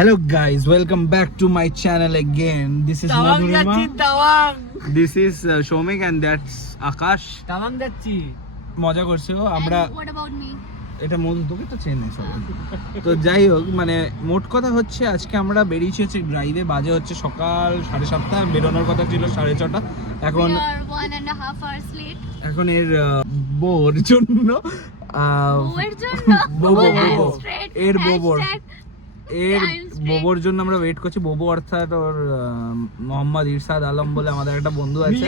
Hello guys, welcome back to my channel again. This is Madhurima. This is Shomik and that's Akash. Tawang যাচ্ছি মজা করছি আমরা। What about me? এটা মধু তোকে তো চেনে সবাই। তো যাই হোক, মানে মোট কথা হচ্ছে আজকে আমরা বেরিয়েছি হচ্ছে ড্রাইভে। বাজে হচ্ছে সকাল 7:30, বেরোনোর কথা ছিল 6:30। এখন 1.5 hours late. এখন এর বোর জন্য এর বোবর জন্য আমরা ওয়েট করছি। বোবো অর্থাৎ ওর মোহাম্মদ ইরশাদ আলম বলে আমাদের একটা বন্ধু আছে,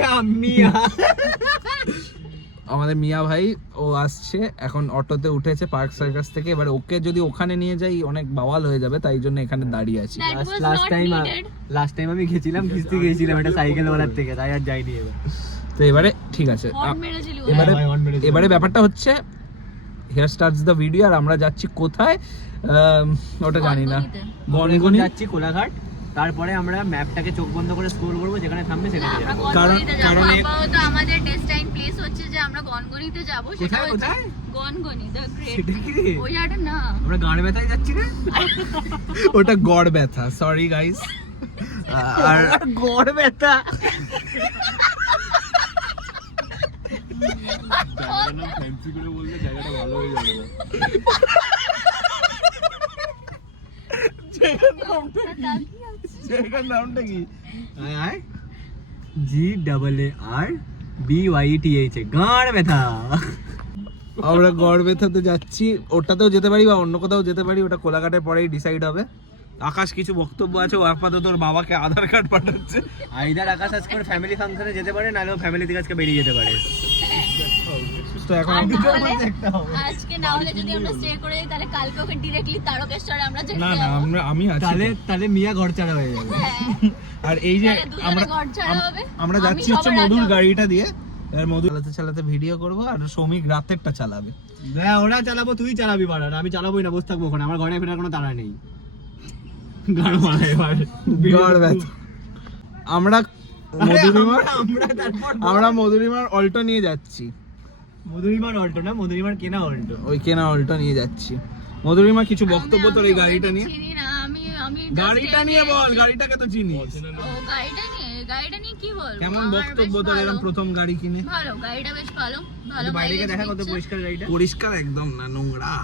আমাদের মিয়া ভাই। ও আসছে এখন, অটোতে উঠেছে পার্ক সার্কাস থেকে। এবার ওকে যদি ওখানে নিয়ে যাই অনেক বাওয়াল হয়ে যাবে, তাই জন্য এখানে দাঁড়িয়ে আছি। লাস্ট টাইম আমি গেছিলাম, কিস্তি গেছিলাম একটা সাইকেল ওয়ালার থেকে, তাই আর যাইনি। তো এবারে ঠিক আছে, এবারে ব্যাপারটা হচ্ছে হিয়ার স্টার্টস দ্য ভিডিও। আর আমরা যাচ্ছি কোথায় ওটা জানি না। গনগনি যাচ্ছি, কোলাঘাট। তারপরে আমরা ম্যাপটাকে চোখ বন্ধ করে স্ক্রল করব, যেখানে থামবে সেখানে যাব। কারণ তো আমাদের ডেস্টিনেশন প্লেস হচ্ছে যে আমরা গনগনিতে যাব। সেটা হচ্ছে গনগনি দ্য গ্রেট। ওই জায়গাটা না, আমরা গান ব্যথায় যাচ্ছি না, ওটা গড় ব্যথা। Sorry guys. আর গড় ব্যথা ফ্যান্সি করে বললে জায়গাটা ভালো হয়ে যাবে। জায়গার নামটা কি? GAARBYETH, গাড় ব্যথা। আমরা গড় ব্যথাতে যাচ্ছি। ওটাতেও যেতে পারি বা অন্য কোথাও যেতে পারি, ওটা কোলাঘাটের পরেই ডিসাইড হবে। আকাশ কিছু বক্তব্য আছে, ও আপাতত তোর বাবাকে আধার কার্ড পাঠাচ্ছে। আইদার আকাশ আজকে ফ্যামিলি ফাংশনে যেতে পারে, নাহলে ফ্যামিলি থেকে আজকে বেরিয়ে যেতে পারে। তো এখন আজকে না হলে যদি আমরা স্টে করে যাই, তাহলে কালকে ওকে ডাইরেক্টলি তারকেশ্বরে আমরা যেতে না যাব। না, আমি আছি। তাহলে মিয়া ঘর ছাড়া হয়ে যাবে। আর এই যে তাহলে আমরা যাচ্ছি হচ্ছে মধুর গাড়িটা দিয়ে। এবার মধু চালাতে ভিডিও করব, আর সৌমিক রাতেরটা চালাবে। হ্যাঁ, ওরা চালাবো, তুই চালাবি পারার, আমি চালাবোই না, বসে থাকবো ওখানে। আমার ঘরে ফেরার কোনো তাড়া নেই। গাড় মারা এবার গড় ব্যথা। আমরা মধুরিমার অল্টো নিয়ে যাচ্ছি। মধুরিমার অল্টো না, মধুরিমার কেনা অল্টো। ওই কেনা অল্টো নিয়ে যাচ্ছি। মধুরিমা কিছু বক্তব্য তোর এই গাড়িটা নিয়ে? চিনি না আমি গাড়িটা নিয়ে বল, গাড়িটাকে তো চিনিস। ও গাড়িটা নিয়ে কি বল? কেমন বক্তব্য তোর এরকম প্রথম গাড়ি কিনে? ভালো, গাড়িটা বেশ ভালো বাইরে গিয়ে দেখা কত পরিষ্কার গাড়িটা। পরিষ্কার একদম না, নোংরা।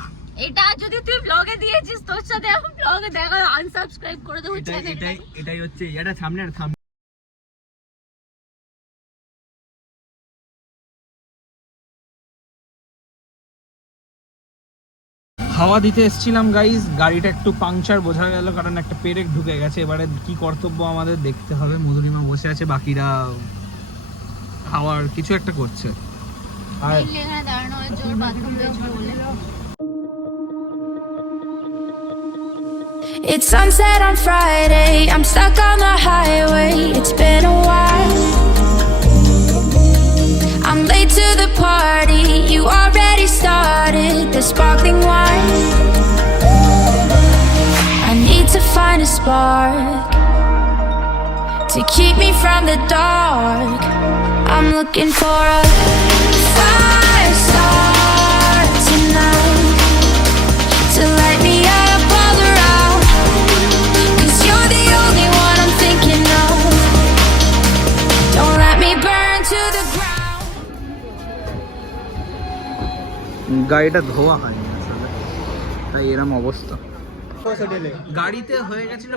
এটা যদি তুই ব্লগে দিয়েছিস, তোর সাথে আমি ব্লগে দেখা আনসাবস্ক্রাইব করে দেবো। এটাই হচ্ছে এটা সামনে আর থাম। হাওয়া দিতে এসেছিলাম গাইস, গাড়িটা একটু পাংচার বোঝা গেল, কারণ একটা পেরেক ঢুকে গেছে। এবারে কি কর্তব্য আমাদের দেখতে হবে। মধুরিমা বসে আছে, বাকিরা হাওয়ার কিছু একটা করছে। আর It's sunset on Friday, I'm stuck on the highway, it's been a while. I'm late to the party, you already started the sparkling wine. I need to find a spark to keep me from the dark. I'm looking for a fire start tonight to light me up all around, 'cause you're the only one I'm thinking of. Don't let me burn to the ground. গাড়িটা ধোয়া হয়নি আসলে, তাই এরম অবস্থা। গাড়িতে হয়ে গেছিল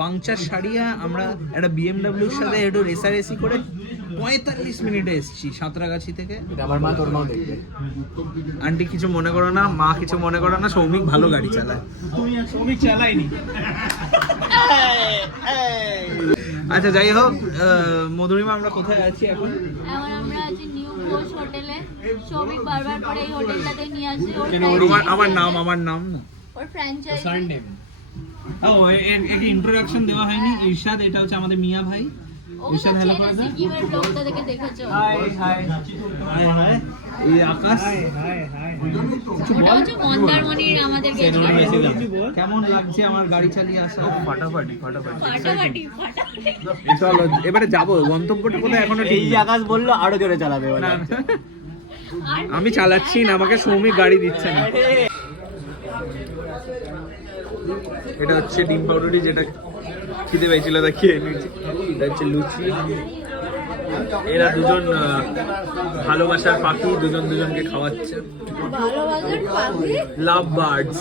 পাংচার সারিয়ে আমরা একটা বিএমডব্লিউর সাথে একটু রেসারেসি করে 45 মিনিটে এসেছি সাঁতরাগাছি থেকে। আমার মা তোর মাও দেখবে। আন্টি কিছু মনে করো না, মা কিছু মনে করো না, সৌমিক ভালো গাড়ি চালায়। সৌমিক চালাইনি। আচ্ছা যাই হোক, মধুরিমা আমরা কোথায় আছি এখন? আমরা আছি নিউ ঘোষ হোটেলে। সৌমিক বারবার করে এই হোটেলটাতে নিয়ে আসে। আমার নাম না, ওর ফ্র্যাঞ্চাইজি। সারনেম। এর ইন্ট্রোডাকশন দেওয়া হয়নি। ইরশাদ, এটা হচ্ছে আমাদের মিয়া ভাই। ইরশাদ হেল্প করে দাও। কিভাবে ব্লগটা দেখে দেখেছো? High high high. এই আকাশ ওটা হচ্ছে মন্দারমণির আমাদের গেস্ট। কেমন লাগছে আমার গাড়ি চালিয়ে আসা? ফাটাফাটি। চলো এবারে যাবো। গন্তব্যটা কোথায় এখনো ঠিক এই আকাশ বললো আরো জোরে চালাবে বলে। আমি চালাচ্ছি না, আমাকে সৌমিক গাড়ি দিচ্ছে না। এটা হচ্ছে ডিম পাউরুটি, যেটা খিদে পেয়েছিল তা খেয়ে নিয়েছি। এটা হচ্ছে লুচি। এরা দুজন ভালোবাসার পাখি, দুজন দুজনকে খাওয়াচ্ছে। ভালোবাসার পাখি। লাভ বার্ডস।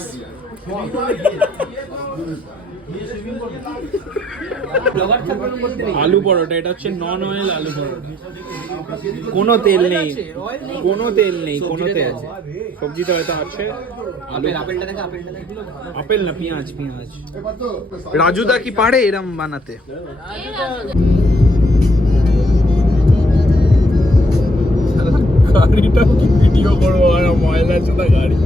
আলু পরোটা, এটা হচ্ছে নন অয়েল আলু পরোটা, কোনো তেল নেই, কোনো তেল নেই, কোনো তেল। সবজিটা হয়তো আছে, আপেল না পেঁয়াজ, পেঁয়াজ। রাজুদা কি পারে এরম বানাতে? গাড়িটা কি ভিডিও করবো, আর ময়লা চোদা গাড়ি।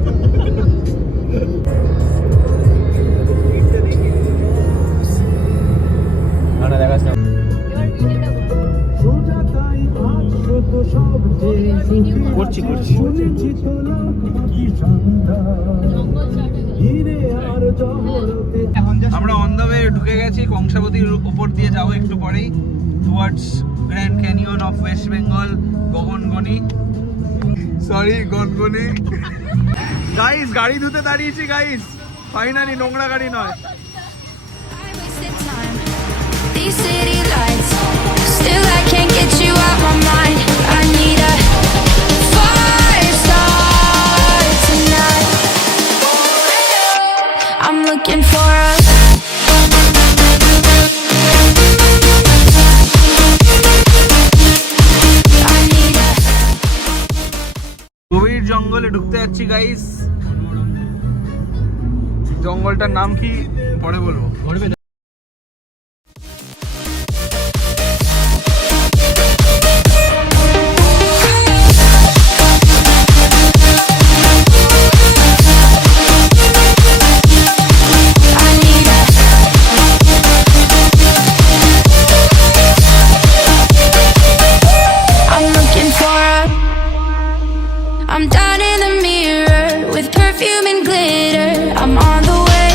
করছি করছি। আমরা অন দ্য ওয়ে ঢুকে গেছি, কংসাবতীর উপর দিয়ে যাবো একটু পরেই, towards Grand Canyon of West Bengal, Gagangani. Sorry, Gangani. Guys, গাড়ি ধুতে দাঁড়িয়েছি গাইস, ফাইনালি নোংরা গাড়ি নয়। I wasted time. These city lights, still I can't get you out my mind. I need a fire start tonight. I'm looking for a I need a গভীর জঙ্গলে ঢুকতে যাচ্ছি গাইস। জঙ্গলটার নাম কি পরে বলবো। I need a I'm looking for a I'm down in the mirror with perfume and glitter. I'm on the way.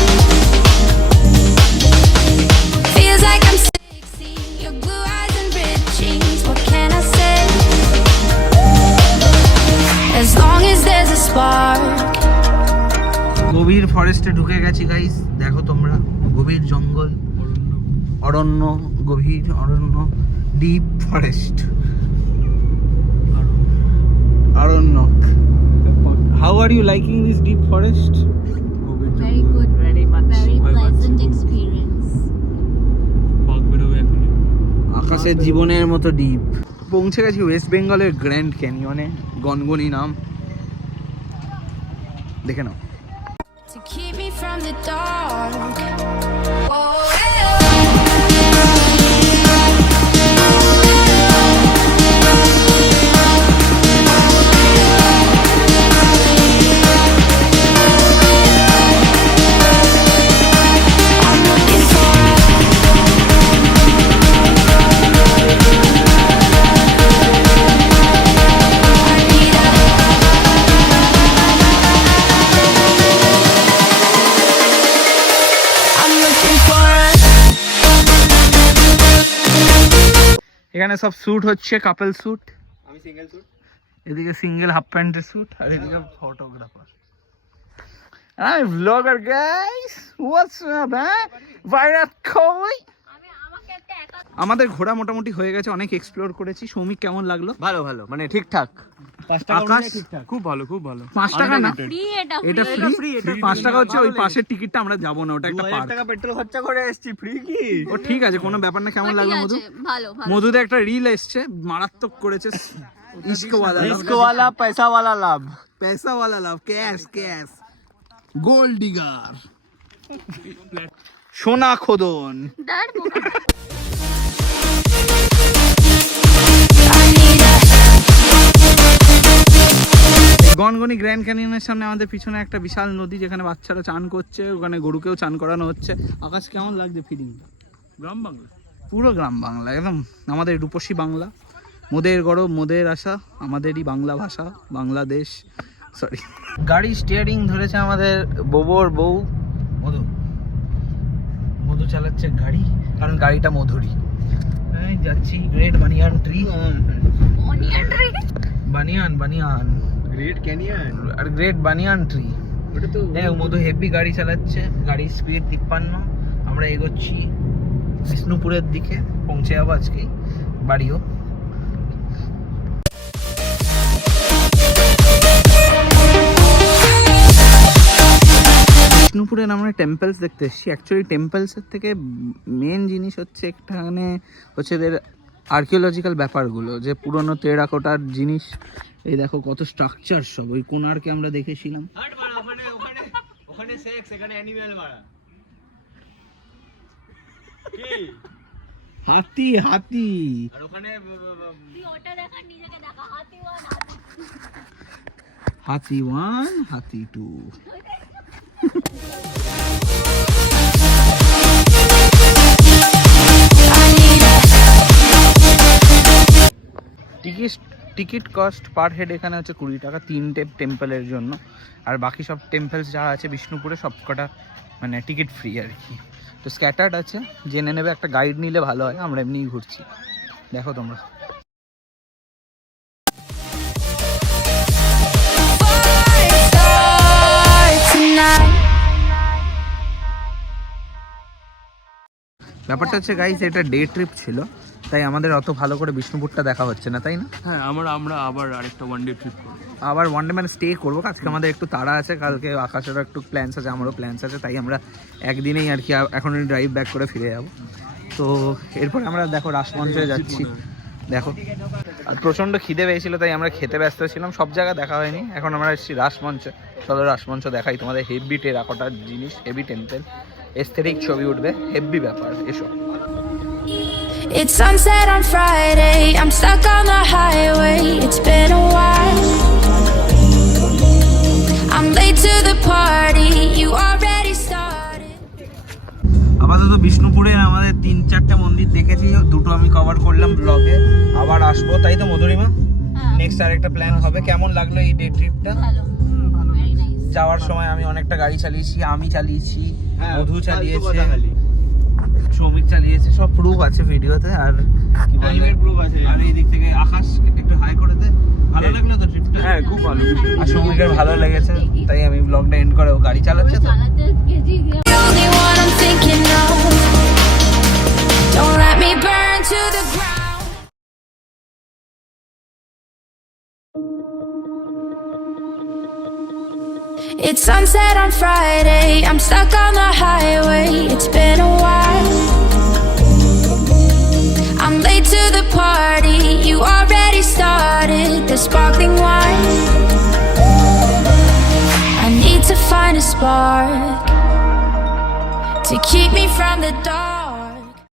Feels like I'm 16. Your blue eyes and ripped jeans. What can I say? As long as there's a spark. গভীর ফরেস্টে ঢুকে গেছি guys, দেখো তোমরা, গভীর জঙ্গল, অরণ্য, গভীর অরণ্য, ডিপ ফরেস্ট, অরণ্যক। How are you liking this deep forest? Very good. Very much. Very pleasant experience. আকাশের জীবনের মতো ডিপ। পৌঁছে গেছি ওয়েস্ট বেঙ্গলের গ্র্যান্ড ক্যানিয়নে, গনগনি নাম, দেখে নাও। To keep me from the dark. Oh, I'm looking for I need a I'm looking for এখানে সব স্যুট হচ্ছে, কাপল স্যুট। আমি সিঙ্গেল স্যুট। এদিকে সিঙ্গেল হাফ প্যান্টের স্যুট, আর এদিকে ফটোগ্রাফার। আমি ব্লগার গাইস, হোয়াটস আপ, ভাইরাত কই। আমাকে একটা একা আমাদের ঘোরা মোটামুটি হয়ে গেছে, অনেক এক্সপ্লোর করেছি। সৌমিক কেমন লাগলো? ভালো ভালো, মানে ঠিকঠাক। 5 টাকা আকাশ? ঠিকঠাক। খুব ভালো, খুব ভালো। 5 টাকা না, ফ্রি, এটা এটা free। ফ্রি। 5 টাকা হচ্ছে ওই পাশের টিকিটটা, আমরা যাবো না, ওটা একটা 2000 পার্ক। টাকা পেট্রোল খরচা করে এসেছি, ফ্রি কি? ও ঠিক আছে, কোনো ব্যাপার না। কেমন ঠিক লাগলো মধু? আছে, ভালো ভালো। মধুতে একটা রিল এসছে, মারাত্মক করেছে। ইস্কওয়ালা, रिस्क वाला पैसा वाला लाभ। पैसा वाला लाभ, ক্যাশ ক্যাশ, গোল্ড ডিগার, সোনা খোদন। দাঁড় বোকা। I need a Gangani Grand ক্যানিয়নের সামনে আমাদের পিছনে একটা বিশাল নদী, যেখানে বাচ্চারা চান করছে, ওখানে গরুকেও চান করানো হচ্ছে। আকাশ কেমন লাগছে ফিলিং? গ্রাম বাংলা, পুরো গ্রাম বাংলা, একদম আমাদের রূপসী বাংলা। মোদের গরব, মোদের আশা, আমাদেরই বাংলা ভাষা, বাংলাদেশ। সরি, গাড়ি স্টিয়ারিং ধরেছে আমাদের বোবর বউ মধু। মধু চালাচ্ছে গাড়ি, কারণ গাড়িটা মধুরই। এই যাচ্ছি great banyan tree. Onion tree. Banyan, banyan, great canyon. আর গ্রেট বানিয়ান ট্রি। ওটা তো মধু হেভি গাড়ি চালাচ্ছে, গাড়ির স্পিড 53। আমরা এগোচ্ছি বিষ্ণুপুরের দিকে, পৌঁছে যাবো আজকেই বাড়িও। বিষ্ণুপুরের আমরা টেম্পলস দেখতে এসেছি। অ্যাকচুয়ালি টেম্পলসের থেকে মেন জিনিস হচ্ছে এখানে হচ্ছে এদের আর্কিওলজিক্যাল ব্যাপারগুলো, যে পুরনো টেরাকোটার জিনিস। এই দেখো কত স্ট্রাকচার সব। ওই কোণার্কে আমরা দেখেছিলাম। হাট মারা, ওখানে ওখানে ওখানে সেক্স, এখানে অ্যানিম্যাল মারা। কি হাতি হাতি। আর ওখানে তুই ওটা দেখা, নিজেকে দেখা, হাতি ওয়ান হাতি 1 হাতি 2। টিকিট কস্ট পার হেড এখানে হচ্ছে 20 টাকা 3টে টেম্পলের জন্য। আর বাকি সব টেম্পলস যা আছে বিষ্ণুপুরে সবকটা মানে টিকিট ফ্রি আর কি। তো স্ক্যাটার্ড আছে, জেনে নেবে। একটা গাইড নিলে ভালো হয়, আমরা এমনিই ঘুরছি। দেখো তোমরা। ব্যাপারটা হচ্ছে গাইস, এটা ডে ট্রিপ ছিল, তাই আমাদের অত ভালো করে বিষ্ণুপুরটা দেখা হচ্ছে না, তাই না? হ্যাঁ, আমরা আবার আরেকটা ওয়ান ডে ট্রিপ করবো। আবার ওয়ান ডে মানে স্টে করবো। আজকে আমাদের একটু তাড়া আছে, কালকে আকাশেরও একটু প্ল্যান্স আছে, আমারও প্ল্যান্স আছে, তাই আমরা একদিনেই আর কি এখন ড্রাইভ ব্যাক করে ফিরে যাবো। তো এরপর আমরা দেখো রাসমঞ্চে যাচ্ছি। দেখো আর প্রচণ্ড খিদে পেয়েছিল, তাই আমরা খেতে ব্যস্ত ছিলাম, সব জায়গায় দেখা হয়নি। এখন আমরা এসেছি রাসমঞ্চে। চলো রাসমঞ্চ দেখাই তোমাদের। হেভি টেরাকোটার জিনিস, হেভি টেম্পল, এস্থেটিক ছবি উঠবে, হেভি ব্যাপার। এসো। It's sunset on Friday, I'm stuck on the highway, it's been a while. I'm late to the party, you already started. আপাতত বিষ্ণুপুরে আমাদের 3-4টে মন্দির দেখেছি, দুটো আমি কভার করলাম ব্লগে। আবার আসবো, তাই তো মধুরিমা? নেক্সট আরেকটা প্ল্যান হবে। কেমন লাগলো এই ডে ট্রিপটা? ভালো, ভেরি নাইস। যাওয়ার সময় আমি অনেকটা গাড়ি চালিয়েছি, আমি চালিয়েছি, মধু চালিয়েছে, শ্রমিক চালিয়েছে, সব প্রুফ আছে ভিডিওতে। আর কি বলে, প্রুফ আছে। আর এই দিক থেকে আকাশ একটু হাই করে দে। ভালো লাগলো তো ট্রিপটা? হ্যাঁ, খুব ভালো। আর শ্রমিকের ভালো লেগেছে, তাই আমি ব্লগটা এন্ড করে, ও গাড়ি চালাচ্ছে তো। চালাতে গেছি, The only one I'm thinking of. Don't let me burn to the ground. It's sunset on Friday, I'm stuck on the highway, it's been a while. I'm late to the party, you already started the sparkling wine. I need to find a spark to keep me from the dark.